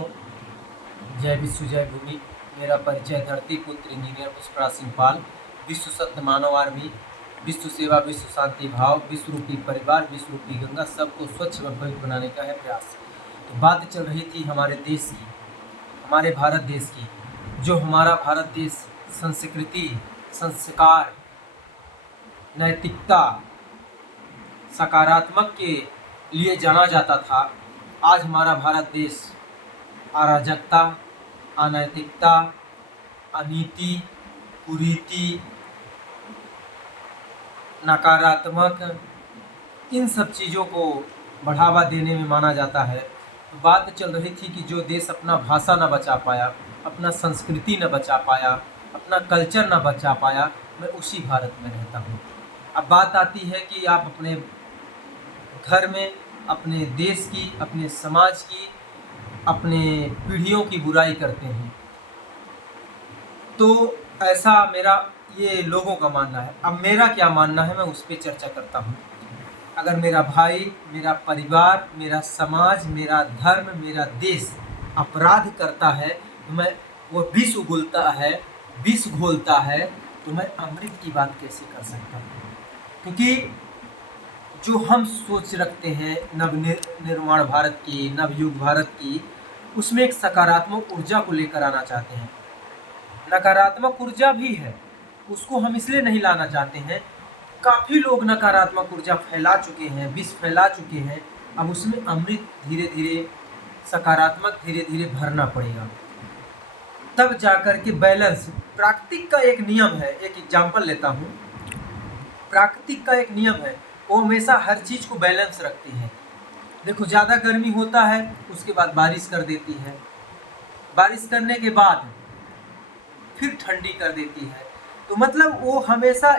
अलैकुम। जय विश्व जय भूमि। मेरा परिचय धरती पुत्र इंजीनियर पुष्पराज सिंह पाल। विश्व सत्य मानव आर्मी, विश्व सेवा, विश्व शांति भाव, विश्व रूपी परिवार, विश्व रूपी गंगा, सबको स्वच्छ व पवित्र बनाने का है प्रयास। तो बात चल रही थी हमारे देश की, हमारे भारत देश की। जो हमारा भारत देश संस्कृति, संस्कार, नैतिकता, सकारात्मक के लिए जाना जाता था, आज हमारा भारत देश अराजकता, अनैतिकता, अनीति, कुरीति, नकारात्मक, इन सब चीज़ों को बढ़ावा देने में माना जाता है। तो बात चल रही थी कि जो देश अपना भाषा न बचा पाया, अपना संस्कृति न बचा पाया, अपना कल्चर न बचा पाया, मैं उसी भारत में रहता हूँ। अब बात आती है कि आप अपने घर में, अपने देश की, अपने समाज की, अपने पीढ़ियों की बुराई करते हैं। तो ऐसा मेरा ये लोगों का मानना है। अब मेरा क्या मानना है, मैं उस पर चर्चा करता हूँ। अगर मेरा भाई, मेरा परिवार, मेरा समाज, मेरा धर्म, मेरा देश अपराध करता है, तो मैं वो विष घोलता है, तो मैं अमृत की बात कैसे कर सकता हूँ? क्योंकि जो हम सोच रखते हैं निर्माण भारत की, नवयुग भारत की, उसमें एक सकारात्मक ऊर्जा को लेकर आना चाहते हैं। नकारात्मक ऊर्जा भी है, उसको हम इसलिए नहीं लाना चाहते हैं। काफ़ी लोग नकारात्मक ऊर्जा फैला चुके हैं, विष फैला चुके हैं। अब उसमें अमृत धीरे धीरे, सकारात्मक धीरे धीरे भरना पड़ेगा, तब जाकर के बैलेंस। प्राकृतिक का एक नियम है, एक एग्जाम्पल लेता हूँ। प्राकृतिक का एक नियम है, वो हमेशा हर चीज़ को बैलेंस रखती है। देखो, ज़्यादा गर्मी होता है, उसके बाद बारिश कर देती है, बारिश करने के बाद फिर ठंडी कर देती है। तो मतलब वो हमेशा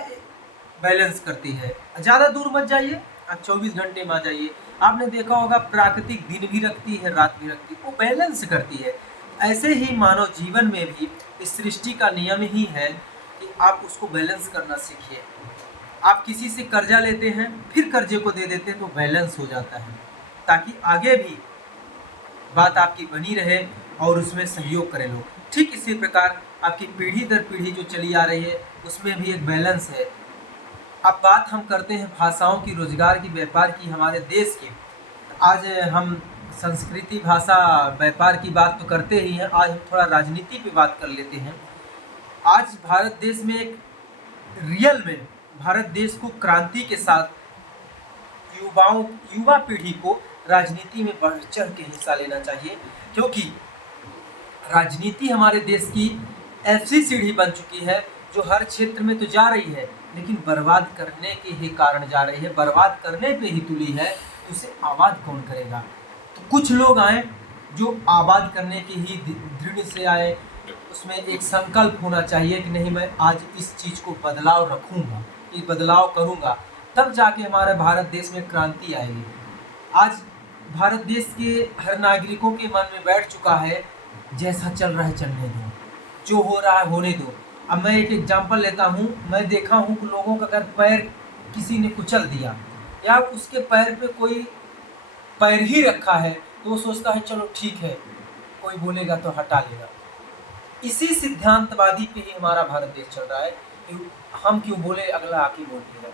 बैलेंस करती है। ज़्यादा दूर मत जाइए, आप 24 घंटे में आ जाइए। आपने देखा होगा, प्राकृतिक दिन भी रखती है, रात भी रखती है, वो बैलेंस करती है। ऐसे ही मानव जीवन में भी इस सृष्टि का नियम ही है कि आप उसको बैलेंस करना सीखिए। आप किसी से कर्जा लेते हैं, फिर कर्जे को दे देते हैं, तो बैलेंस हो जाता है, ताकि आगे भी बात आपकी बनी रहे और उसमें सहयोग करें लोग। ठीक इसी प्रकार आपकी पीढ़ी दर पीढ़ी जो चली आ रही है, उसमें भी एक बैलेंस है। अब बात हम करते हैं भाषाओं की, रोजगार की, व्यापार की, हमारे देश की। आज हम संस्कृति, भाषा, व्यापार की बात तो करते ही हैं, आज हम थोड़ा राजनीति पे बात कर लेते हैं। आज भारत देश में एक रियल में भारत देश को क्रांति के साथ युवा पीढ़ी को राजनीति में बढ़ चढ़ के हिस्सा लेना चाहिए, क्योंकि राजनीति हमारे देश की ऐसी सीढ़ी बन चुकी है जो हर क्षेत्र में तो जा रही है, लेकिन बर्बाद करने के ही कारण जा रही है, बर्बाद करने पे ही तुली है। तो उसे आबाद कौन करेगा? तो कुछ लोग आए जो आबाद करने की ही दृढ़ से आए। उसमें एक संकल्प होना चाहिए कि नहीं, मैं आज इस चीज़ को बदलाव रखूँगा, ये बदलाव करूँगा, तब जाके हमारे भारत देश में क्रांति आएगी। आज भारत देश के हर नागरिकों के मन में बैठ चुका है, जैसा चल रहा है चलने दो, जो हो रहा है होने दो। अब मैं एक एग्जांपल लेता हूँ। मैं देखा हूँ कि लोगों का अगर पैर किसी ने कुचल दिया, या उसके पैर पे कोई पैर ही रखा है, तो वो सोचता है चलो ठीक है, कोई बोलेगा तो हटा लेगा। इसी सिद्धांतवादी पे ही हमारा भारत देश चल रहा है कि हम क्यों बोले, अगला आके बोल देगा।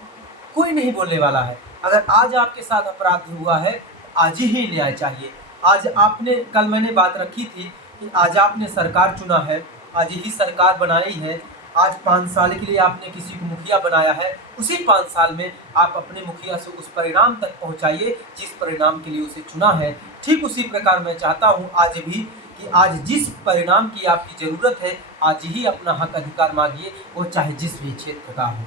कोई नहीं बोलने वाला है। अगर आज आपके साथ अपराध हुआ है, आज ही न्याय चाहिए। आज आपने, कल मैंने बात रखी थी कि आज आपने सरकार चुना है, आज ही सरकार बनाई है, आज 5 साल के लिए आपने किसी को मुखिया बनाया है, उसी 5 साल में आप अपने मुखिया से उस परिणाम तक पहुंचाइए जिस परिणाम के लिए उसे चुना है। ठीक उसी प्रकार मैं चाहता हूं आज भी कि आज जिस परिणाम की आपकी ज़रूरत है, आज ही अपना हक अधिकार मांगिए, वो चाहे जिस भी क्षेत्र का हो,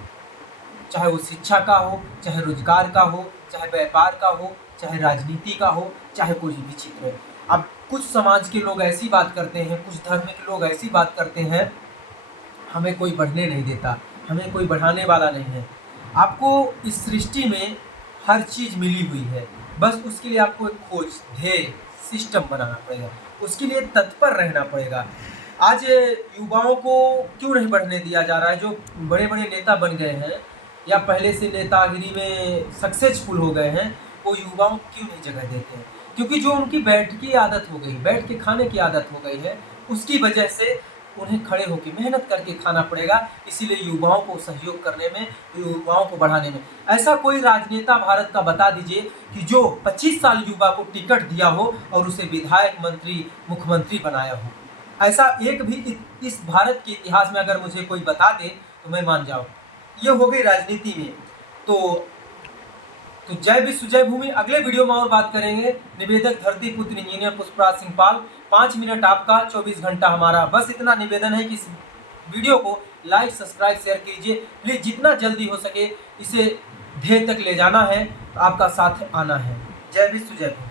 चाहे वो शिक्षा का हो, चाहे रोजगार का हो, चाहे व्यापार का हो, चाहे राजनीति का हो, चाहे कोई भी क्षेत्र हो। अब कुछ समाज के लोग ऐसी बात करते हैं, कुछ धर्म के लोग ऐसी बात करते हैं, हमें कोई बढ़ने नहीं देता, हमें कोई बढ़ाने वाला नहीं है। आपको इस सृष्टि में हर चीज़ मिली हुई है, बस उसके लिए आपको एक खोज, ध्येय, सिस्टम बनाना पड़ेगा, उसके लिए तत्पर रहना पड़ेगा। आज युवाओं को क्यों नहीं बढ़ने दिया जा रहा है? जो बड़े बड़े नेता बन गए हैं या पहले से नेतागिरी में सक्सेसफुल हो गए हैं, वो युवाओं को क्यों नहीं जगह देते हैं? क्योंकि जो उनकी बैठ की आदत हो गई, बैठ के खाने की आदत हो गई है, उसकी वजह से उन्हें खड़े होकर मेहनत करके खाना पड़ेगा। इसीलिए युवाओं को सहयोग करने में, युवाओं को बढ़ाने में, ऐसा कोई राजनेता भारत का बता दीजिए कि जो 25 साल युवा को टिकट दिया हो और उसे विधायक, मंत्री, मुख्यमंत्री बनाया हो। ऐसा एक भी इस भारत के इतिहास में अगर मुझे कोई बता दे तो मैं मान जाऊँ। ये हो गई राजनीति में। तो जय विश्व जय भूमि। अगले वीडियो में और बात करेंगे। निवेदक धरती पुत्र इंजीनियर पुष्पराज सिंह पाल। 5 मिनट आपका, 24 घंटा हमारा। बस इतना निवेदन है कि इस वीडियो को लाइक, सब्सक्राइब, शेयर कीजिए प्लीज। जितना जल्दी हो सके इसे ध्येय तक ले जाना है, आपका साथ आना है। जय विश्व जय भूमि।